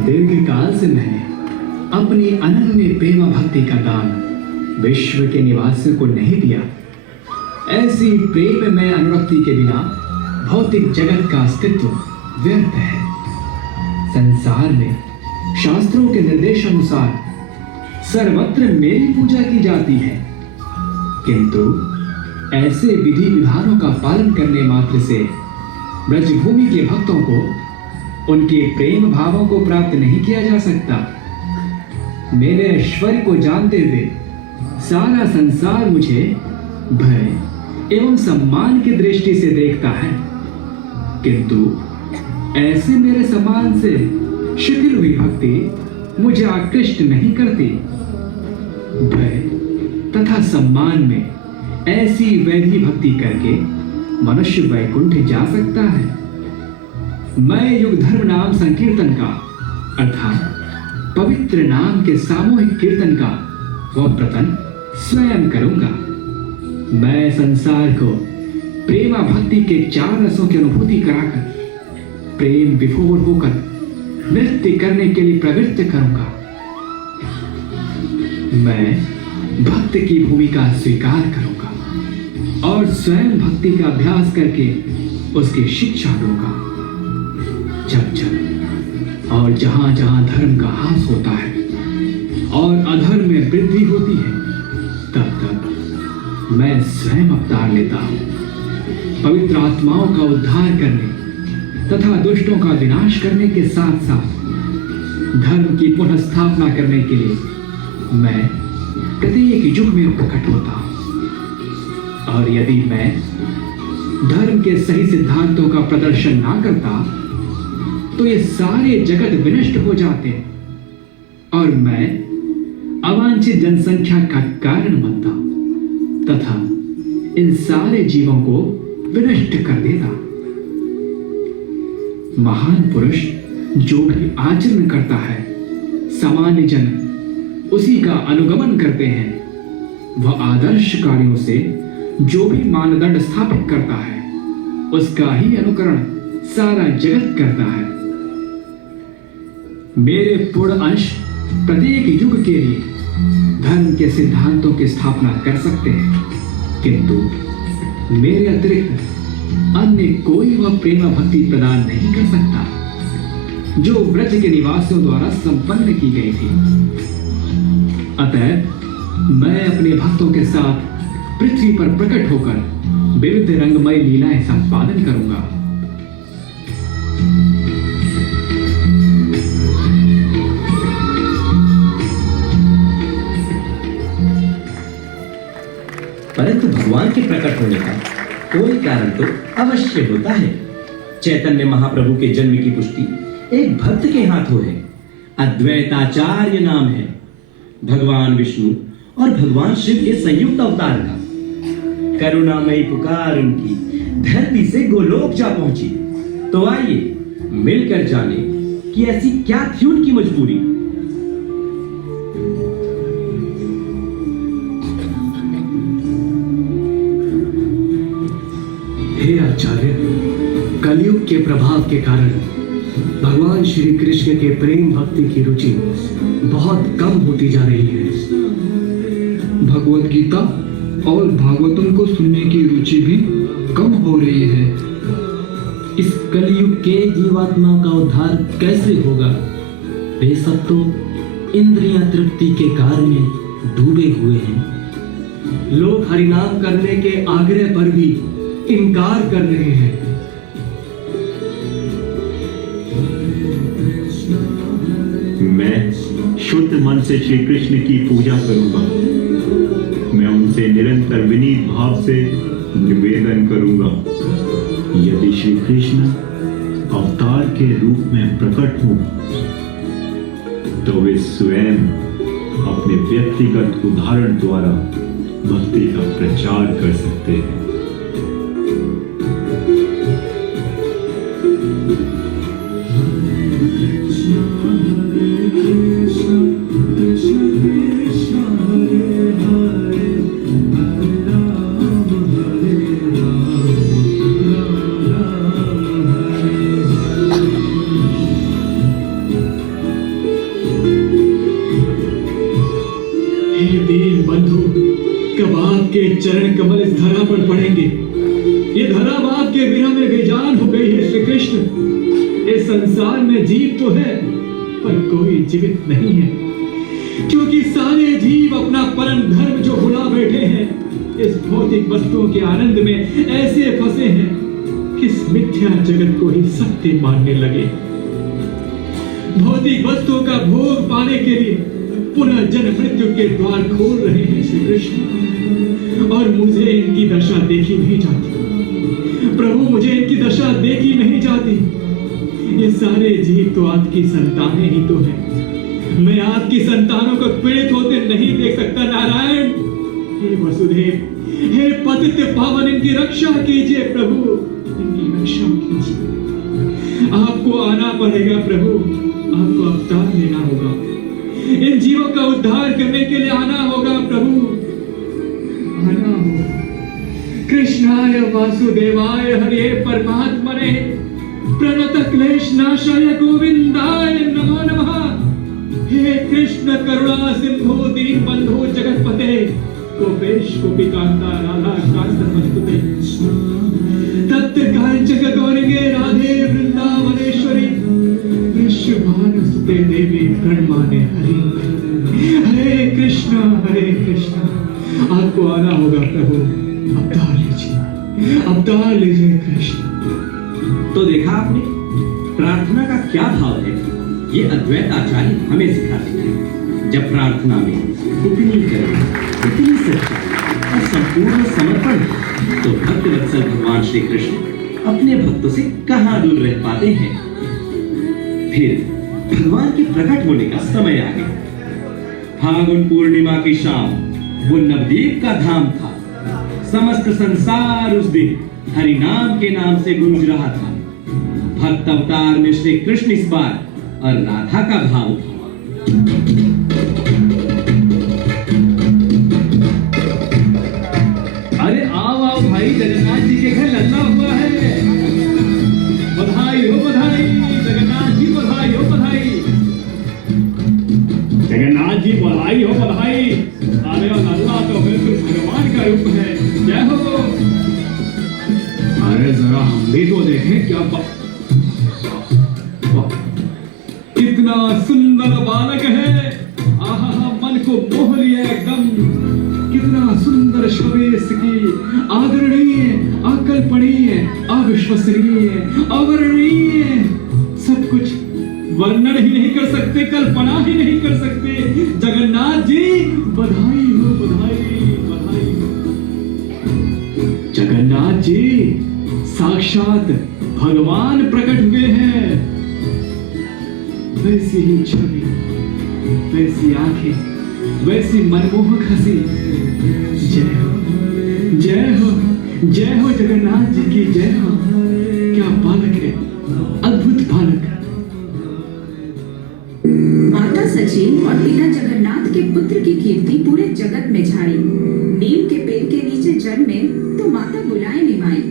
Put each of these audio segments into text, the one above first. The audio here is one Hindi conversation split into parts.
दीर्घकाल से मैंने अपनी अनन्य प्रेम भक्ति का दान विश्व के निवासियों को नहीं दिया। ऐसी प्रेम में अनुरक्ति के बिना भौतिक जगत का अस्तित्व व्यर्थ है। संसार में शास्त्रों के निर्देशानुसार सर्वत्र मेरी पूजा की जाती है, किंतु ऐसे विधि विधानों का पालन करने मात्र से ब्रजभूमि के भक्तों को उनके प्रेम भावों को प्राप्त नहीं किया जा सकता। मेरे ऐश्वर्य को जानते हुए सारा संसार मुझे भय एवं सम्मान की दृष्टि से देखता है, किंतु ऐसे मेरे समान से शिथिल हुई भक्ति मुझे आकृष्ट नहीं करती। भय तथा सम्मान में ऐसी वैधि भक्ति करके मनुष्य वैकुंठ जा सकता है। मैं युग धर्म नाम संकीर्तन का अर्थात पवित्र नाम के सामूहिक कीर्तन का वह प्रतन स्वयं करूंगा। मैं संसार को प्रेमा भक्ति के 4 रसों की अनुभूति कराकर प्रेम विभोर होकर नृत्य करने के लिए प्रवृत्त करूंगा। मैं भक्त की भूमिका स्वीकार करूंगा और स्वयं भक्ति का अभ्यास करके उसकी शिक्षा दूंगा। जब जब और जहां जहां धर्म का ह्रास होता है और अधर्म में वृद्धि होती है, तब तब मैं स्वयं अवतार लेता हूं, पवित्र आत्माओं का उद्धार करने तथा दुष्टों का विनाश करने के साथ साथ धर्म की पुनः स्थापना करने के लिए मैं प्रत्येक युग में प्रकट होता हूं। और यदि मैं धर्म के सही सिद्धांतों का प्रदर्शन ना करता तो ये सारे जगत विनष्ट हो जाते और मैं अवांछित जनसंख्या का कारण बनता तथा इन सारे जीवों को विनष्ट कर देता। महान पुरुष जो भी आचरण करता है, सामान्य जन उसी का अनुगमन करते हैं। वह आदर्श कार्यों से जो भी मानदंड स्थापित करता है, उसका ही अनुकरण सारा जगत करता है। मेरे पूर्ण अंश प्रत्येक युग के लिए धर्म के सिद्धांतों की स्थापना कर सकते हैं, किंतु मेरे अतिरिक्त अन्य कोई वह प्रेम भक्ति प्रदान नहीं कर सकता जो ब्रज के निवासियों द्वारा संपन्न की गई थी। अतः मैं अपने भक्तों के साथ पृथ्वी पर प्रकट होकर विविध रंगमय लीलाएं संपादन करूंगा। परंतु भगवान के प्रकट होने का कोई कारण तो अवश्य होता है। चैतन्य महाप्रभु के जन्म की पुष्टि एक भक्त के हाथों है। अद्वैताचार्य नाम है। भगवान विष्णु और भगवान शिव के संयुक्त अवतार का। करुणामयी पुकार उनकी धरती से गोलोक जा पहुंची। तो आइए मिलकर जाने कि ऐसी क्या थी उनकी मजबूरी। हे आचार्य, कलयुग के प्रभाव के कारण भगवान श्री कृष्ण के प्रेम भक्ति की रुचि बहुत कम होती जा रही है। भगवत गीता और भागवतम को सुनने की रुचि भी कम हो रही है। इस कलयुग के जीवात्मा का उद्धार कैसे होगा? वे सब तो इंद्रिय तृप्ति के कार्य में डूबे हुए हैं। लोग हरिनाम करने के आग्रह पर भी इनकार कर रहे हैं। मैं शुद्ध मन से श्री कृष्ण की पूजा करूंगा। मैं उनसे निरंतर विनीत भाव से निवेदन करूंगा। यदि श्री कृष्ण अवतार के रूप में प्रकट हो तो वे स्वयं अपने व्यक्तिगत उदाहरण द्वारा भक्ति का प्रचार कर सकते हैं। चरण कमल इस धरा पर पड़ेंगे। ये धरा बाप के बिना में बेजान हो गई है। श्री कृष्ण, इस संसार में जीव तो है पर कोई जीवित नहीं है, क्योंकि सारे जीव अपना परम धर्म जो भुला बैठे हैं, इस भौतिक वस्तुओं के आनंद में ऐसे फंसे हैं कि इस मिथ्या जगत को ही सत्य मानने लगे। भौतिक वस्तुओं का भोग पाने के लिए पुनः जन्म मृत्यु के द्वार खोल रहे हैं श्री कृष्ण, और मुझे इनकी दशा देखी नहीं जाती। प्रभु, मुझे इनकी दशा देखी नहीं जाती। ये सारे जीव तो आपकी संतानें ही तो हैं। मैं आपकी संतानों को पीड़ित होते नहीं देख सकता। नारायण, हे वसुदेव, हे पतित पावन, इनकी रक्षा कीजिए प्रभु, इनकी रक्षा कीजिए। आपको आना पड़ेगा प्रभु, आपको अवतार लेना होगा। इन जीवों का उद्धार करने के लिए आना होगा प्रभु, आना होगा। कृष्णाय वासुदेवाय हरे परमात्मने प्रणत क्लेश नाशाय गोविंदाय नमो नमः। हे कृष्ण करुणा सिंधु दीनबंधु गोपेश गोपिकांता राधा कांत मधुते तत्त कांचन गौरंगे राधे वृंदावनेश्वरी वृषभानु सुते देवी प्रणमाने हरि हरे कृष्णा आपको आना होगा प्रभु, अवतार लीजिए कृष्ण। तो देखा आपने प्रार्थना का क्या भाव है, ये अद्वैत आचार्य हमें सिखाते हैं। जब प्रार्थना में इतनी करुणा, इतनी सच्चाई और संपूर्ण समर्पण है, तो भक्त वत्सल भगवान श्री कृष्ण अपने भक्तों से कहां दूर रह पाते हैं। फिर भगवान के प्रकट होने का समय आ गया। फागुन पूर्णिमा की शाम वो नवदीप का धाम था। समस्त संसार उस दिन हरि नाम के नाम से गूंज रहा था। भक्त अवतार में श्री कृष्ण इस बार और राधा का भाव था। अरे आओ आओ भाई, जगन्नाथ जी के घर लल्ला हुआ है। बधाई हो बधाई, जगन्नाथ जी बधाई हो बधाई, जगन्नाथ जी बधाई हो बधाई। अरे लल्ला तो बिल्कुल भगवान का रूप है, जय हो। अरे जरा हम भी तो देखें क्या कितना सुंदर बालक है। आहा, मन को मोह लिया एकदम। कितना सुंदर स्ववेश की, आदरणीय, अकल्पनीय, अविश्वसनीय, अवर्णनीय, सब कुछ वर्णन ही नहीं कर सकते, कल्पना ही नहीं कर सकते। जगन्नाथ जी बधाई हो बधाई बधाई। जगन्नाथ जी साक्षात भगवान प्रकट हुए हैं। वैसी ही छवि, वैसी आंखें, वैसी मनमोहक हंसी। जय हो जय हो जय हो, जगन्नाथ जी की जय हो। क्या बालक है, अद्भुत बालक। माता सची और पिता जगन्नाथ के पुत्र की कीर्ति पूरे जगत में छाई। नीम के पेड़ के नीचे जन्मे तो माता बुलाए निमाई।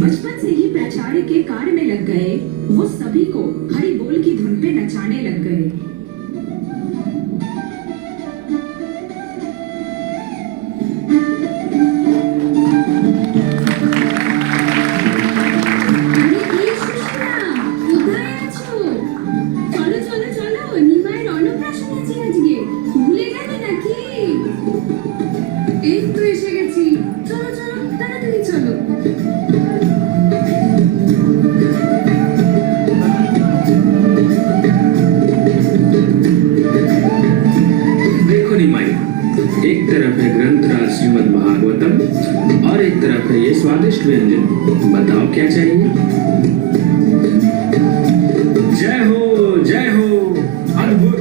बचपन से ही प्रचार के कार्य में लग गए। वो सभी को हरि बोल की धुन पे नचाने लग गए। एक तरफ है ग्रंथराज श्रीमद् भागवतम और एक तरफ है ये स्वादिष्ट व्यंजन। बताओ क्या चाहिए। जय हो, अद्भुत।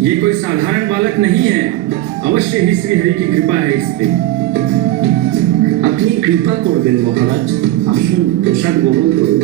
ये कोई साधारण बालक नहीं है, अवश्य ही श्री हरि की कृपा है इस पे। अपनी कृपा করবেন মহারাজ, আসুন প্রসাদ গ্রহণ করুন।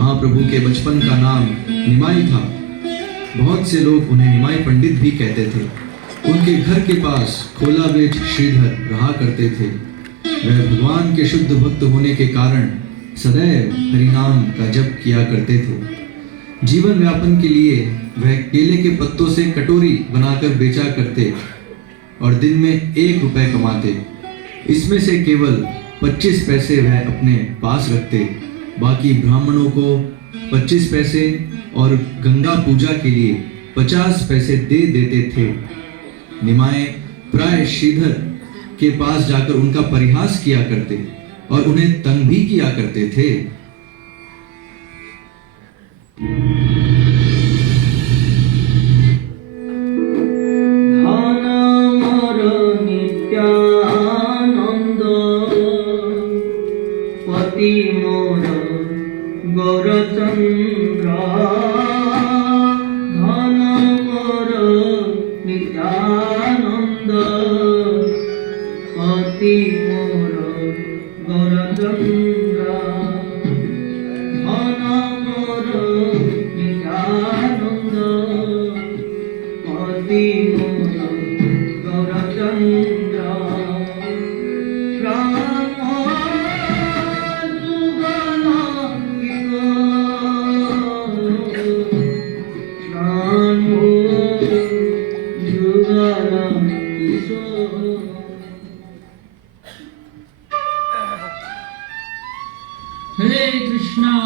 महाप्रभु के बचपन का नाम निमाई था। बहुत से लोग उन्हें निमाई पंडित भी कहते थे। उनके घर के पास खोला बेच श्रीधर रहा करते थे। वह भगवान के शुद्ध भक्त होने के कारण सदैव हरिनाम का जप किया करते थे। जीवन व्यापन के लिए वह केले के पत्तों से कटोरी बनाकर बेचा करते और दिन में 1 रुपए कमाते। इसमें से केवल 25 पैसे वह अपने पास रखते, बाकी ब्राह्मणों को 25 पैसे और गंगा पूजा के लिए 50 पैसे दे देते थे। निमाय प्राय श्रीधर के पास जाकर उनका परिहास किया करते और उन्हें तंग भी किया करते थे।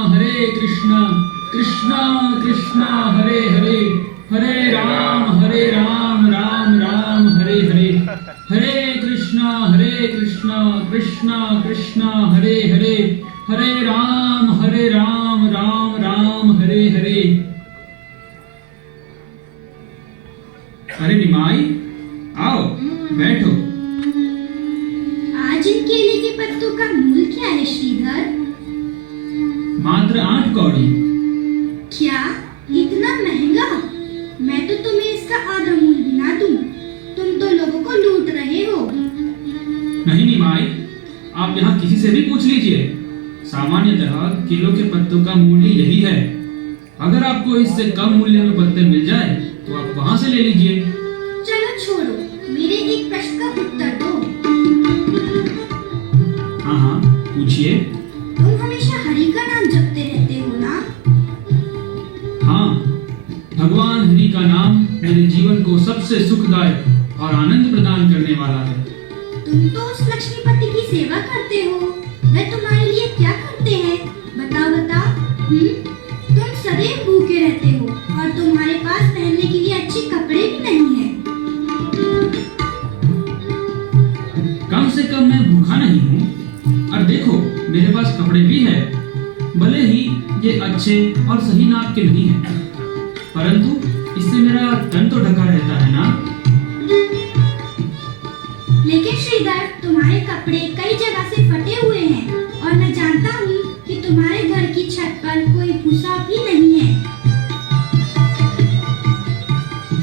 हरे कृष्णा कृष्णा कृष्णा हरे हरे, हरे राम राम राम हरे हरे, हरे कृष्णा कृष्णा कृष्णा हरे हरे, हरे राम राम राम हरे हरे। अरे निमाई, आओ बैठो। आज इन केले के पत्तों का मूल क्या है श्रीधर? मात्र 8 कौड़ी। क्या इतना महंगा? मैं तो तुम्हें इसका आधा मूल भी ना दूं। तुम तो लोगों को लूट रहे हो। नहीं निमाई, आप यहाँ किसी से भी पूछ लीजिए। सामान्यतः किलो के पत्तों का मूल्य यही है। अगर आपको इससे कम मूल्य में पत्ते मिल जाए तो आप वहाँ से ले लीजिए। चलो छोड़ो, मेरे एक प्रश्न का उत्तर दो। हाँ पूछिए। तुम हमेशा हरि का नाम जपते रहते हो ना? हाँ, भगवान हरि का नाम मेरे जीवन को सबसे सुखदायक और आनंद प्रदान करने वाला है। तुम तो उस लक्ष्मीपति की सेवा करते हो। वह तुम्हारे लिए क्या करते हैं? बताओ। तुम सदैव भूखे रहते हो और तुम्हारे पास पहनने के लिए अच्छे कपड़े भी नहीं है। कम से कम मैं भूखा नहीं हूँ। और देखो, मेरे पास कपड़े भी है। भले ही ये अच्छे और सही नाप के नहीं हैं, परंतु इससे मेरा तन तो ढका रहता है ना। लेकिन श्रीधर, तुम्हारे कपड़े कई जगह से फटे हुए हैं और मैं जानता हूँ कि तुम्हारे घर की छत पर कोई भूसा भी नहीं है।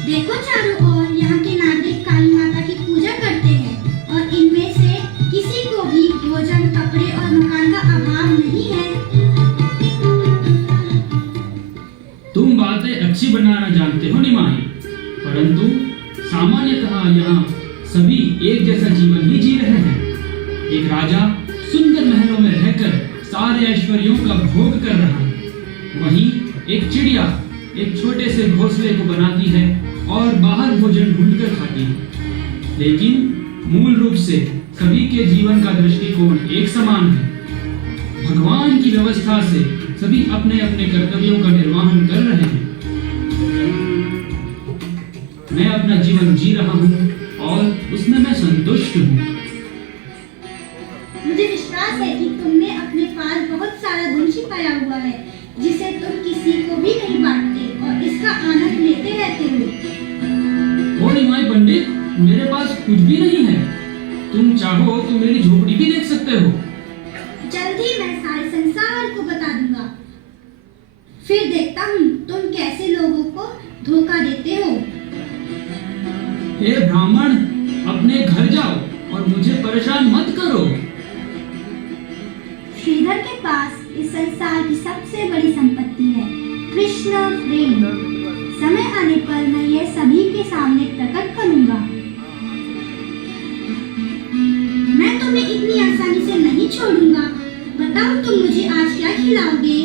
देखो चारों ओर यहाँ के नागरिक काली माता की पूजा करते हैं और इनमें से किसी को भी भोजन, कपड़े और मकान का अभाव नहीं है। तुम बातें अच्छी बनाना जानते हो निमाई, परंतु सामान्यतः यहाँ सभी एक जैसा जीवन ही जी रहे हैं। एक राजा सुंदर महलों में रहकर सारे ऐश्वर्यों का भोग कर रहा है, वहीं एक चिड़िया एक छोटे से घोंसले को बनाती है और बाहर भोजन ढूंढकर खाती है। लेकिन मूल रूप से सभी के जीवन का दृष्टिकोण एक समान है। भगवान की व्यवस्था से सभी अपने अपने कर्तव्यों का निर्वहन कर रहे हैं। मैं अपना जीवन जी रहा हूँ और उसमें मैं संतुष्ट हूँ। मुझे विश्वास है कि तुमने अपने पास बहुत सारा धन छिपाया हुआ है, जिसे तुम किसी को भी नहीं बांटते और इसका आनंद लेते रहते हो। ओ निमाई पंडित, मेरे पास कुछ भी नहीं है। तुम चाहो तो मेरी झोपड़ी भी देख सकते हो। जल्दी मैं सारे संसार को बता दूंगा। फिर देखता हूँ तुम कैसे लोगों को धोखा देते हो। हे ब्राह्मण, अपने घर जाओ और मुझे परेशान मत करो। श्रीधर के पास इस संसार की सबसे बड़ी संपत्ति है, कृष्ण प्रेम। समय आने पर मैं ये सभी के सामने प्रकट करूंगा। मैं तुम्हें इतनी आसानी से नहीं छोड़ूंगा। बताओ तुम मुझे आज क्या खिलाओगे?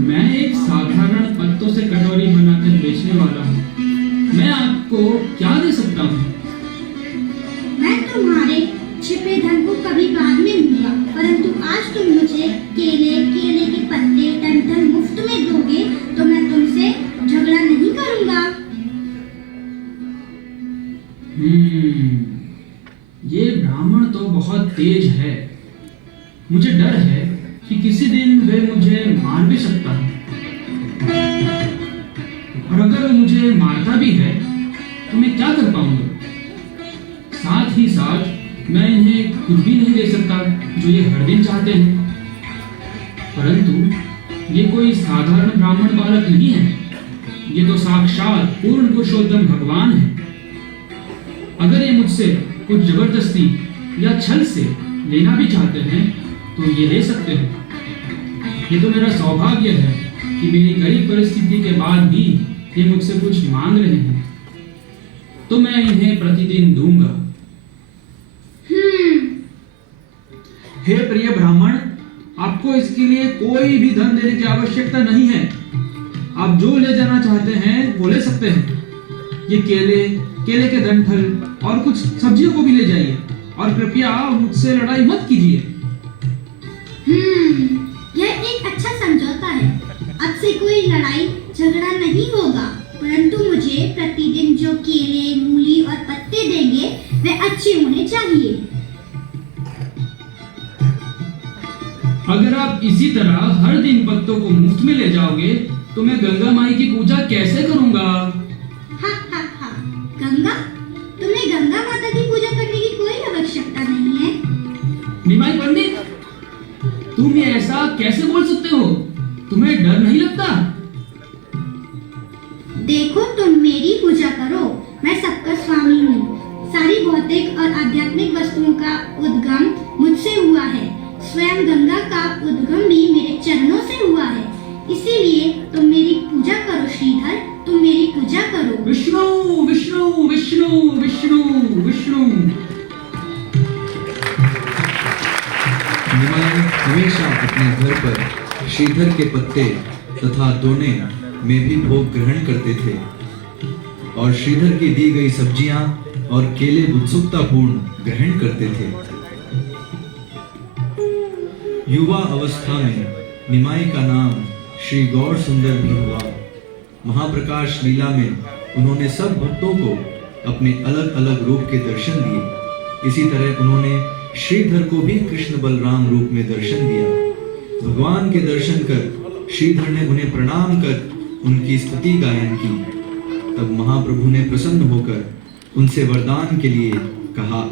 मैं एक साधारण पत्तों से कटोरी बनाकर बेचने वाला हूँ। मैं आपको क्या दे सकता हूँ? मैं तुम्हारे छिपे धन को कभी बाद में लूंगा, परंतु आज तुम मुझे केले के पत्ते टन मुफ्त में दोगे तो मैं तुमसे झगड़ा नहीं करूंगा। ये ब्राह्मण तो बहुत तेज है। मुझे डर है कि किसी दिन वे मुझे मार भी सकता है, और अगर वो मुझे मारता भी है तो मैं क्या कर पाऊंगा? साथ ही साथ मैं इन्हें कुछ भी नहीं दे सकता जो ये हर दिन चाहते हैं। परंतु ये कोई साधारण ब्राह्मण बालक नहीं है, ये तो साक्षात पूर्ण पुरुषोत्तम भगवान है। अगर ये मुझसे कुछ जबरदस्ती या छल से लेना भी चाहते हैं तो ये ले सकते हैं। ये तो मेरा सौभाग्य है कि मेरी गरीब परिस्थिति के बाद भी ये मुझसे कुछ मांग रहे हैं, तो मैं इन्हें प्रतिदिन दूंगा। हे प्रिय ब्राह्मण, आपको इसके लिए कोई भी धन देने की आवश्यकता नहीं है। आप जो ले जाना चाहते हैं वो ले सकते हैं। ये केले के डंठल और कुछ सब्जियों को भी ले जाइए, और कृपया मुझसे लड़ाई मत कीजिए। यह एक अच्छा समझौता है। अब से कोई लड़ाई झगड़ा नहीं होगा, परंतु मुझे प्रतिदिन जो केले, मूली और पत्ते देंगे वे अच्छे होने चाहिए। अगर आप इसी तरह हर दिन पत्तों को मुफ्त में ले जाओगे तो मैं गंगा माई की पूजा कैसे करूंगा? हा। गंगा? तुम्हें गंगा माता की पूजा करने की कोई आवश्यकता नहीं है। निमाई पंडित, तुम ये ऐसा कैसे बोल सकते हो? तुम्हें डर नहीं लगता? देखो, तुम मेरी पूजा करो। मैं सबका स्वामी हूँ। सारी भौतिक और आध्यात्मिक वस्तुओं का उद्गम मुझसे हुआ है। स्वयं गंगा का उद्गम भी मेरे चरणों से हुआ है। इसीलिए तुम मेरी पूजा करो श्रीधर, तुम मेरी पूजा करो। विष्णु विष्णु विष्णु विष्णु विष्णु। निमाई हमेशा अपने घर पर श्रीधर के पत्ते तथा दोने में भी भोग ग्रहण करते थे, और श्रीधर की दी गई सब्जियां और केले उत्सुकतापूर्ण ग्रहण करते थे। युवा अवस्था में निमाई का नाम श्री गौर सुंदर भी हुआ। महाप्रकाश लीला में उन्होंने सब भक्तों को अपने अलग अलग रूप के दर्शन दिए। इसी तरह उन्होंने श्रीधर को भी कृष्ण बलराम रूप में दर्शन दिया। भगवान के दर्शन कर श्रीधर ने उन्हें प्रणाम कर उनकी स्तुति गायन की। तब महाप्रभु ने प्रसन्न होकर उनसे वरदान के लिए कहा।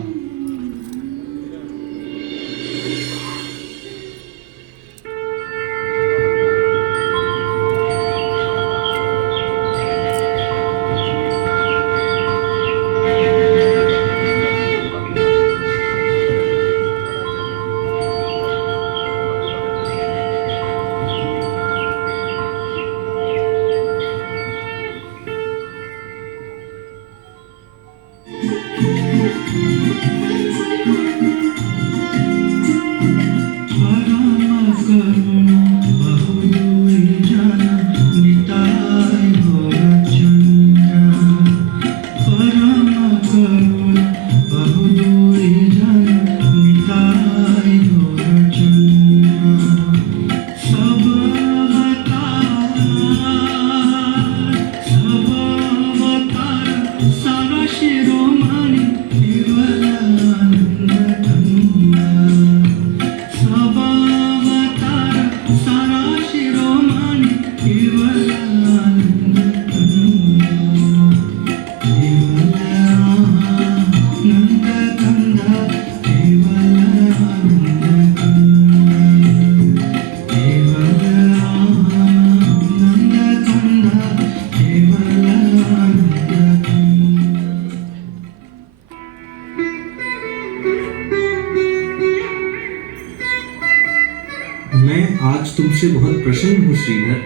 श्रीधर,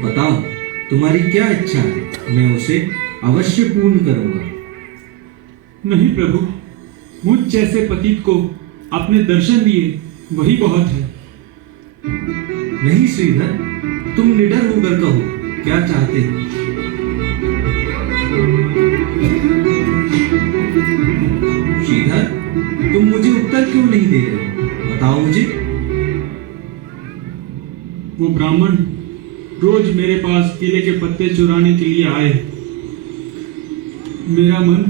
बताओ तुम्हारी क्या इच्छा है, मैं उसे अवश्य पूर्ण करूंगा। नहीं प्रभु, मुझ जैसे पतित को आपने दर्शन दिए वही बहुत है। नहीं श्रीधर, तुम निडर होकर कहो क्या चाहते हो। श्रीधर, तुम मुझे उत्तर क्यों नहीं दे रहे हो, बताओ मुझे। वो ब्राह्मण रोज मेरे पास केले के पत्ते चुराने के लिए आए। मेरा मन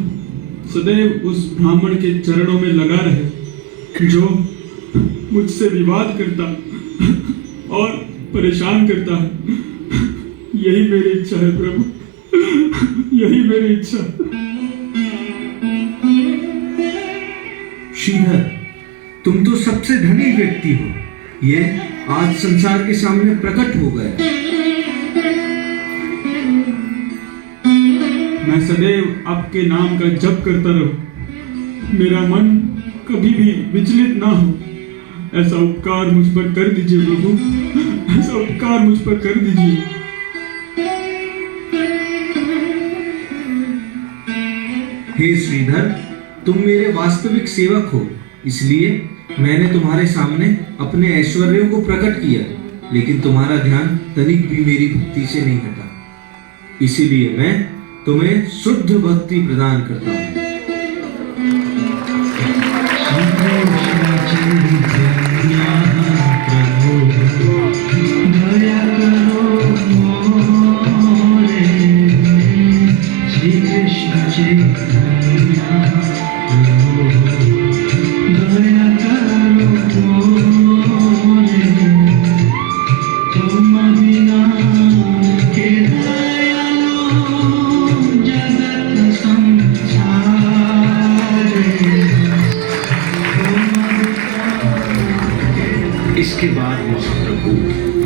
सदैव उस ब्राह्मण के चरणों में लगा रहे जो मुझसे विवाद करता और परेशान करता है। यही मेरी इच्छा है प्रभु, यही मेरी इच्छा। श्रीधर, तुम तो सबसे धनी व्यक्ति हो, ये आज संसार के सामने प्रकट हो गया। मैं सदैव आपके नाम का जप करता रहूं, मेरा मन कभी भी विचलित ना हो, ऐसा उपकार मुझ पर कर दीजिए प्रभु, ऐसा उपकार मुझ पर कर दीजिए। हे श्रीधर, तुम मेरे वास्तविक सेवक हो, इसलिए मैंने तुम्हारे सामने अपने ऐश्वर्यों को प्रकट किया, लेकिन तुम्हारा ध्यान तनिक भी मेरी भक्ति से नहीं हटा। इसीलिए मैं तुम्हें शुद्ध भक्ति प्रदान करता हूँ। इसके बाद महाप्रभु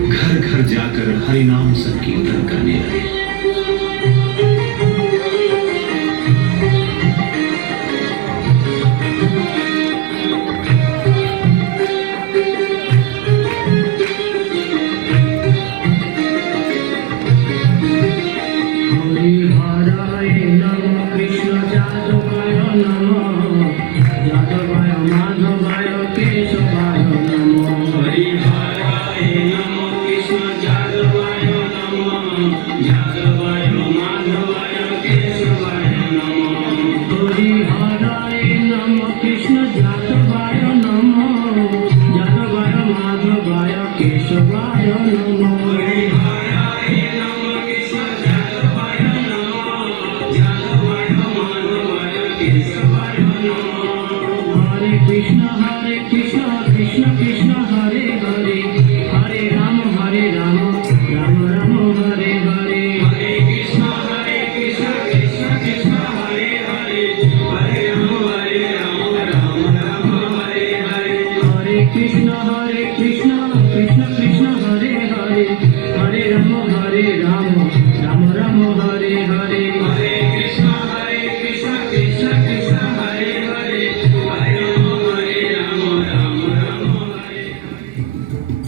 घर घर जाकर हरिनाम संकीर्तन करने लगे।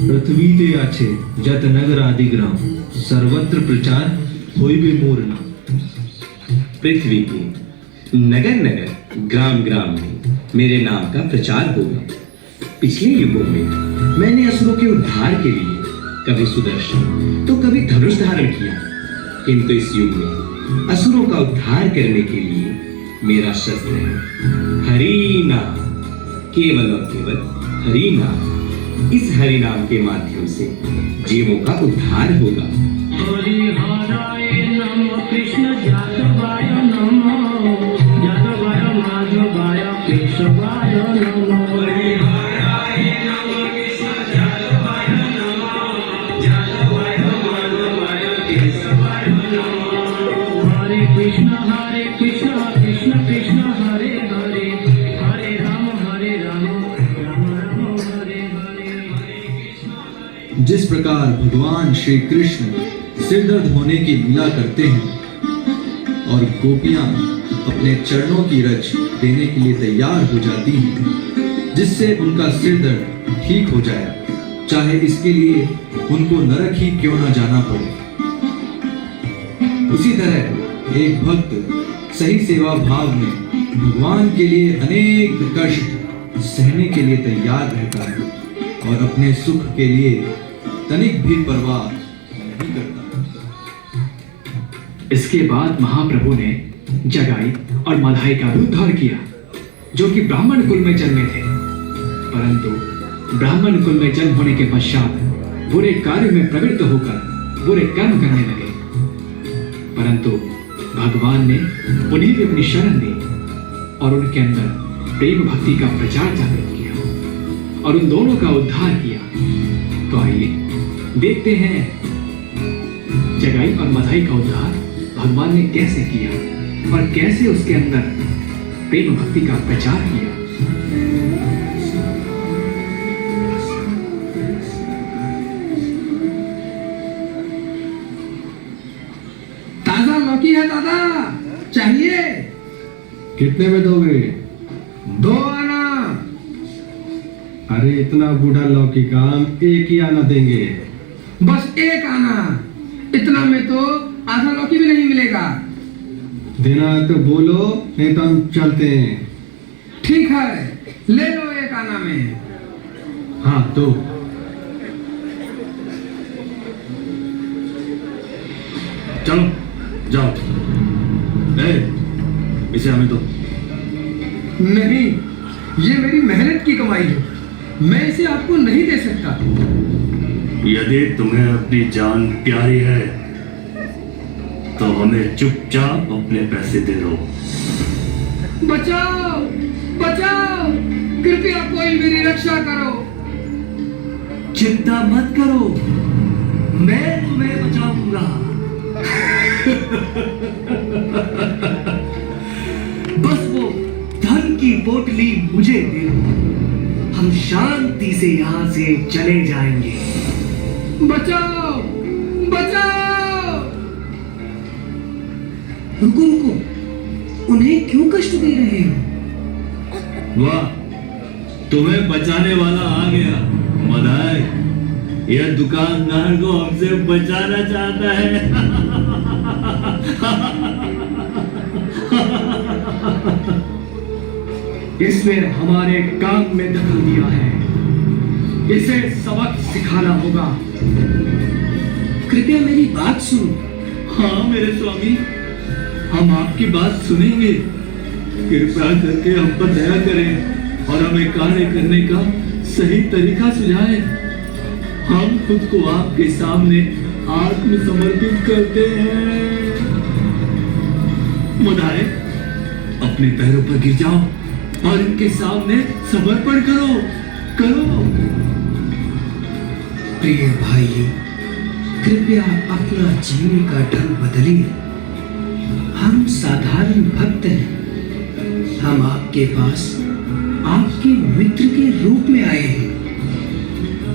पृथ्वीते आछे जत नगर आदि ग्राम, सर्वत्र प्रचार होइबे मोर नाम। पृथ्वी के नगर नगर ग्राम ग्राम में मेरे नाम का प्रचार होगा। पिछले युगों में मैंने असुरों के उद्धार के लिए कभी सुदर्शन तो कभी धनुष धारण किया, किंतु इस युग में असुरों का उद्धार करने के लिए मेरा शस्त्र है हरि नाम, केवल और केवल हरि नाम। इस हरि नाम के माध्यम से जीवों का उद्धार होगा। जिस प्रकार भगवान श्री कृष्ण सिर दर्द होने की लीला करते हैं और गोपियां अपने चरणों की रज देने के लिए तैयार हो जाती हैं, जिससे उनका सिर दर्द ठीक हो जाए, चाहे इसके लिए उनको नरक ही क्यों न जाना पड़े। उसी तरह एक भक्त सही सेवा भाव में भगवान के लिए अनेक कष्ट सहने के लिए तैयार रहता है और अपने सुख के लिए तनिक भी परवाह नहीं करता। इसके बाद महाप्रभु ने जगाई और मधाई का उद्धार किया, जो कि ब्राह्मण कुल में जन्मे थे। परंतु ब्राह्मण कुल में जन्म होने के पश्चात बुरे कार्य में प्रवृत्त होकर बुरे कर्म करने लगे। परंतु भगवान ने उन्हें भी अपनी शरण दी और उनके अंदर प्रेम भक्ति का प्रचार जागृत किया और उन दोनों का उद्धार किया। तो आइए देखते हैं जगाई और मधाई का उद्धार भगवान ने कैसे किया और कैसे उसके अंदर प्रेम भक्ति का प्रचार किया। ताजा लौकी है दादा, चाहिए? कितने में दोगे? 2 आना। अरे इतना बूढ़ा लौकी का हम 1 ही आना देंगे। बस 1 आना, इतना में तो आधा लौकी भी नहीं मिलेगा। देना है तो बोलो, नहीं तो हम चलते हैं। ठीक है, ले लो 1 आना में। हाँ तो चलो जाओ। इसे हमें दो। नहीं, ये मेरी मेहनत की कमाई है, मैं इसे आपको नहीं दे सकता। यदि तुम्हें अपनी जान प्यारी है तो हमें चुपचाप अपने पैसे दे दो। बचाओ, बचाओ, कृपया कोई मेरी रक्षा करो। चिंता मत करो, मैं तुम्हें बचाऊंगा। बस वो धन की पोटली मुझे दे दो, हम शांति से यहाँ से चले जाएंगे। बचाओ, बचाओ। रुको रुको, उन्हें क्यों कष्ट दे रहे हो? वाह, तुम्हें बचाने वाला आ गया। मधाई, यह दुकानदार को हमसे बचाना चाहता है। इसने हमारे काम में दखल दिया है, इसे सबक सिखाना होगा। कृपया मेरी बात सुनो। हाँ मेरे स्वामी, हम आपकी बात सुनेंगे। कृपया करके हम पर दया करें और हमें कार्य करने का सही तरीका सुझाएं। हम खुद को आपके सामने आत्मसमर्पित करते हैं। मधाई, अपने पैरों पर गिर जाओ और इनके सामने समर्पण करो, करो। प्रिय भाई, कृपया अपना जीने का ढंग बदलिए। हम साधारण भक्त हैं। हम आपके पास आपके मित्र के रूप में आए हैं।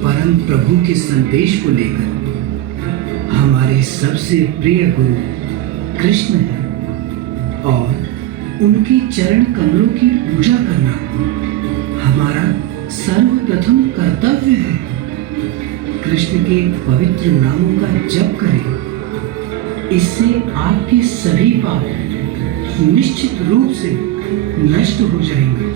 परम प्रभु के संदेश को लेकर हमारे सबसे प्रिय गुरु कृष्ण हैं और उनके चरण कमलों की पूजा करना हमारा सर्वप्रथम कर्तव्य है। कृष्ण के पवित्र नामों का जप करें, इससे आपके सभी पाप निश्चित रूप से नष्ट हो जाएंगे।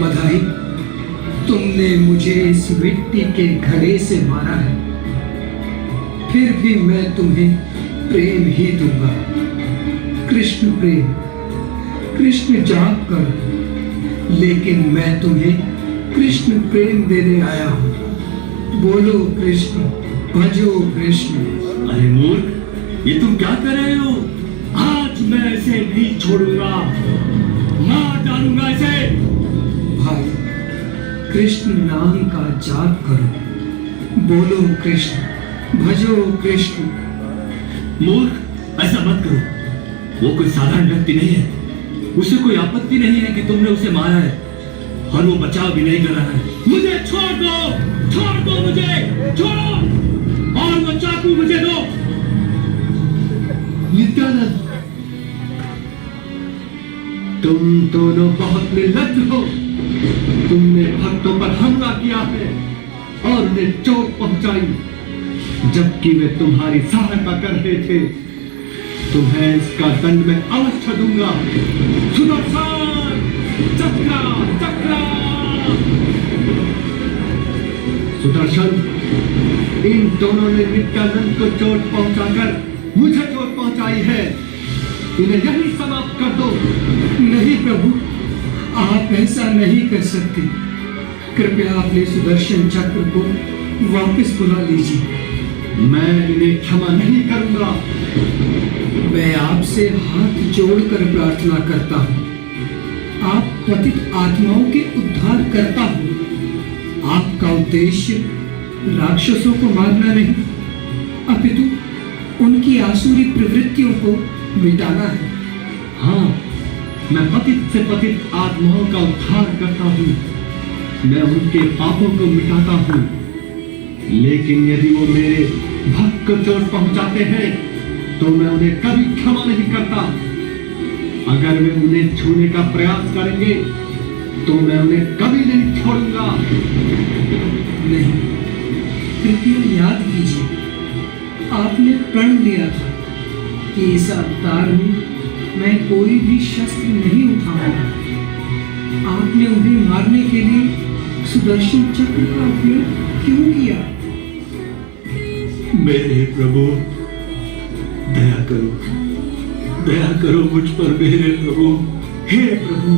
मधाई, तुमने मुझे इस मिट्टी के घड़े से मारा है, फिर भी मैं तुम्हें प्रेम ही दूंगा। कृष्ण प्रेम, कृष्ण जाप कर, लेकिन मैं तुम्हें कृष्ण प्रेम देने आया हूँ। बोलो कृष्ण, भजो कृष्ण। अरे मूर्ख, ये तुम क्या कर रहे हो? आज मैं इसे नहीं छोड़ूंगा, मार डालूंगा इसे। भाई, कृष्ण नाम का जाप करो। बोलो कृष्ण, भजो कृष्ण। मूर्ख, ऐसा मत करो। वो कोई साधारण व्यक्ति नहीं है, उसे कोई आपत्ति नहीं है कि तुमने उसे मारा है और वो बचाव भी नहीं कर रहा है। मुझे छोड़ दो मुझे, छोड़ो और वो चाकू मुझे दो। नित्यानंद, तुम दोनों बहुत निर्लज्ज हो। तुमने भक्तों पर हमला किया है और उन्हें चोट पहुंचाई, जबकि वे तुम्हारी सहायता कर रहे थे। तुम्हें इसका दंड मैं अवश्य दूंगा। सुदर्शन, चक्रा चक्रा। सुदर्शन, इन दोनों ने नित्यानंद को चोट पहुंचाकर मुझे चोट पहुंचाई है। इन्हें यही समाप्त कर दो। नहीं प्रभु, आप ऐसा नहीं कर सकते। कृपया अपने सुदर्शन चक्र को वापस बुला लीजिए। मैं इन्हें क्षमा नहीं करूंगा। मैं आपसे हाथ जोड़कर प्रार्थना करता हूँ। आप पतित आत्माओं के उद्धार करता हो। आपका उद्देश्य राक्षसों को मारना नहीं, अपितु उनकी आसुरी प्रवृत्तियों को मिटाना है। हाँ, मैं पतित से पतित आत्माओं का उद्धार करता हूँ। मैं उनके पापों को मिटाता हूँ। लेकिन यदि वो मेरे भक्त को चोट पहुंचाते हैं तो मैं उन्हें कभी क्षमा नहीं करता। अगर वे उन्हें छूने का प्रयास करेंगे तो मैं उन्हें कभी नहीं छोड़ूंगा। नहीं, कृपया याद कीजिए, आपने प्रण लिया था कि इस अवतार में मैं कोई भी शस्त्र नहीं उठाऊंगा। आपने उन्हें मारने के लिए सुदर्शन चक्र का उपयोग क्यों किया? मेरे प्रभु, दया करो मुझ पर मेरे प्रभु। हे प्रभु,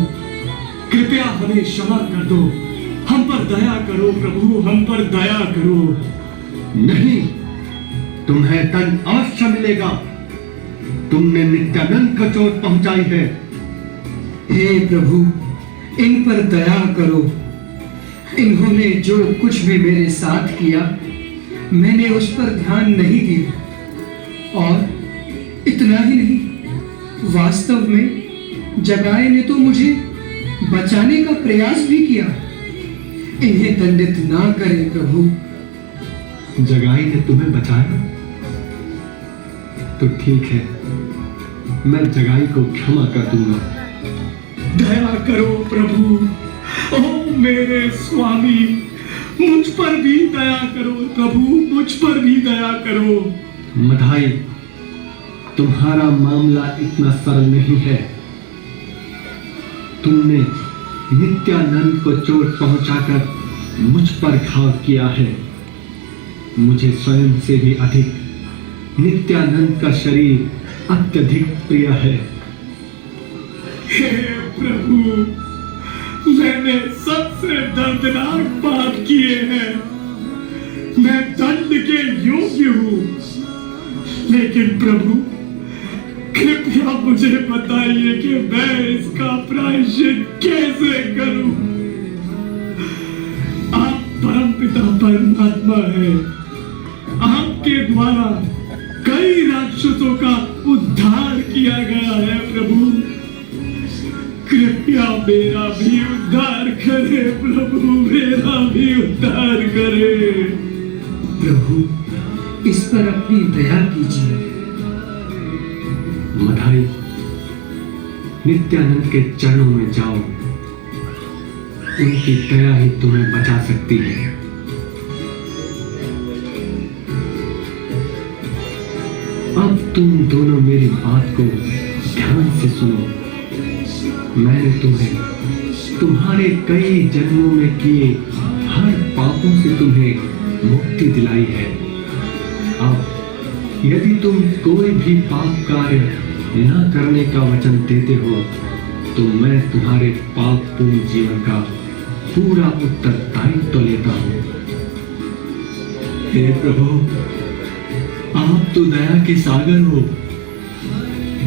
कृपया हमें क्षमा कर दो। हम पर दया करो प्रभु, हम पर दया करो। नहीं, तुम्हें दंड अवश्य मिलेगा। तुमने नित्यानंद को चोट पहुंचाई है। हे प्रभु, इन पर दया करो। इन्होंने जो कुछ भी मेरे साथ किया, मैंने उस पर ध्यान नहीं दिया। और इतना ही नहीं, वास्तव में जगाए ने तो मुझे बचाने का प्रयास भी किया। इन्हें दंडित ना करें प्रभु। जगाई ने तुम्हें बचाया तो ठीक है, मैं जगाई को क्षमा कर दूंगा। दया करो प्रभु। ओ मेरे स्वामी, मुझ पर भी दया करो प्रभु, मुझ पर भी दया करो। मधाई, तुम्हारा मामला इतना सरल नहीं है। तुमने नित्यानंद को चोट पहुंचाकर मुझ पर घाव किया है। मुझे स्वयं से भी अधिक नित्यानंद का शरीर अत्यधिक प्रिय है। हे प्रभु, मैंने सबसे दर्दनाक पाप किए हैं। मैं दंड के योग्य हूँ। लेकिन प्रभु, कृपया मुझे बताइए कि मैं इसका प्रायश्चित कैसे करूं। आप परमपिता परमात्मा हैं। आपके द्वारा कई राक्षसों का उद्धार किया गया है प्रभु। कृपया मेरा भी उद्धार करे प्रभु, मेरा भी उद्धार करे। प्रभु, इस पर अपनी दया कीजिए। मधाई, नित्यानंद के चरणों में जाओ। उनकी दया ही तुम्हें बचा सकती है। अब तुम दोनों मेरी बात को ध्यान से सुनो। मैंने तुम्हें तुम्हारे कई जन्मों में किए हर पापों से तुम्हें मुक्ति दिलाई है। अब यदि तुम कोई भी पाप कार्य न करने का वचन देते हो तो मैं तुम्हारे पापपूर्ण जीवन का पूरा उत्तरदायित्व लेता हूँ। हे प्रभु, आप तो दया के सागर हो।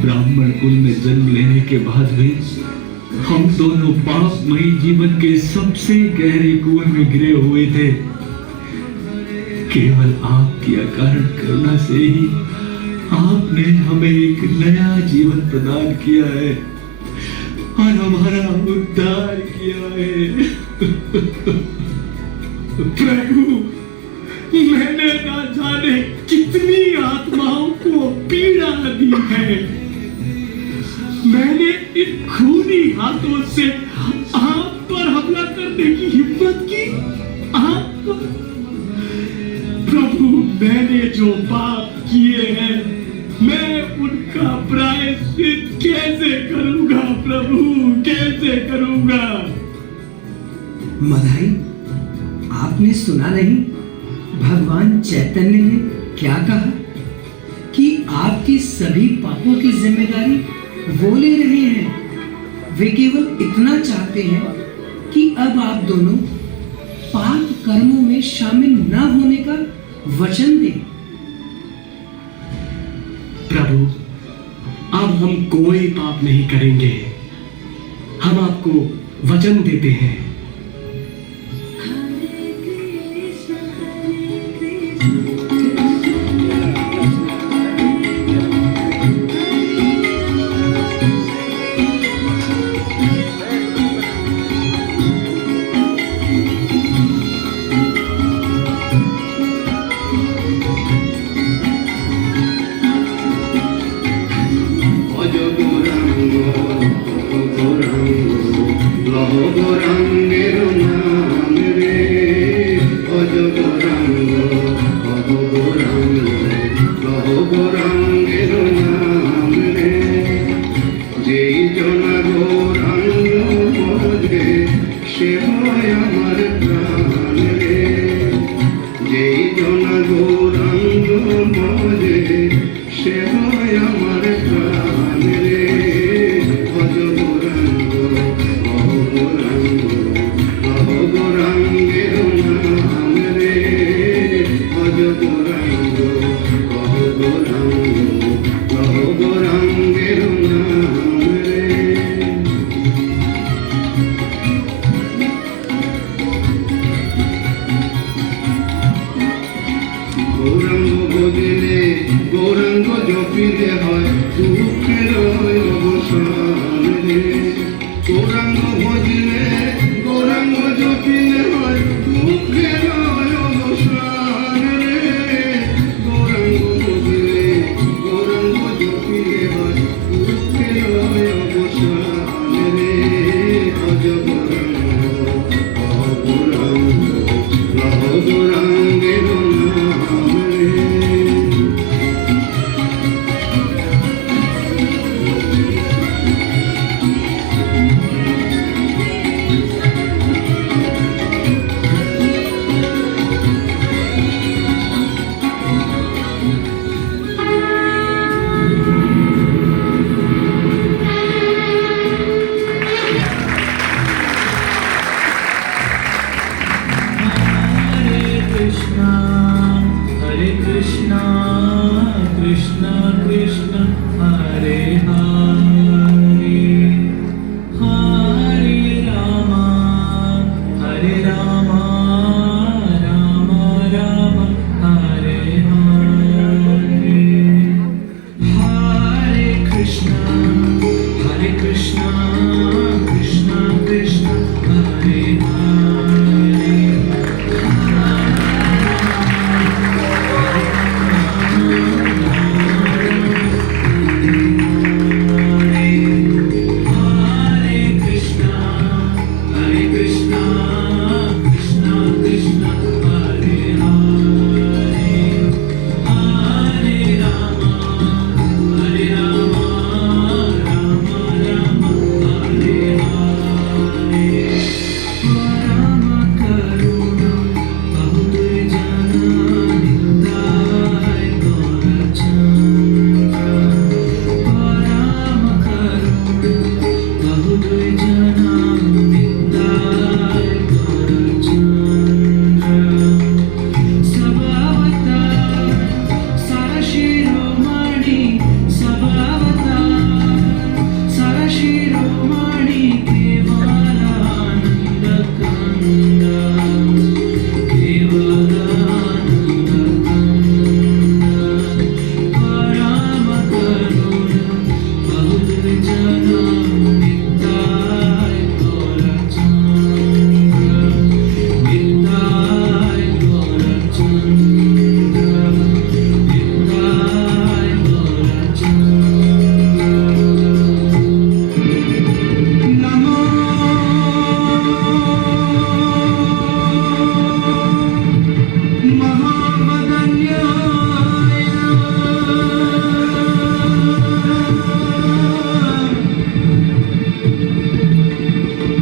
ब्राह्मण कुल में जन्म लेने के बाद भी हम दोनों पापमयी जीवन के सबसे गहरे कुएं में गिरे हुए थे। केवल आपकी अकारण करुणा से ही आपने हमें एक नया जीवन प्रदान किया है और हमारा उद्धार किया है। प्रभु, मैंने ना जाने कितनी आत्माओं को पीड़ा दी है। मैंने इन खूनी क्रोध से आप पर हमला करने की हिम्मत की? आप पर? प्रभु, मैंने जो पाप किए हैं, मैं उनका प्रायश्चित कैसे करूंगा प्रभु, कैसे करूंगा? मधाई, आपने सुना नहीं भगवान चैतन्य ने क्या कहा कि आपके सभी पापों की जिम्मेदारी वो ले रहे हैं। वे केवल इतना चाहते हैं कि अब आप दोनों पाप कर्मों में शामिल न होने का वचन दें। प्रभु, अब हम कोई पाप नहीं करेंगे। हम आपको वचन देते हैं।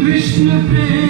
कृष्ण प्रेम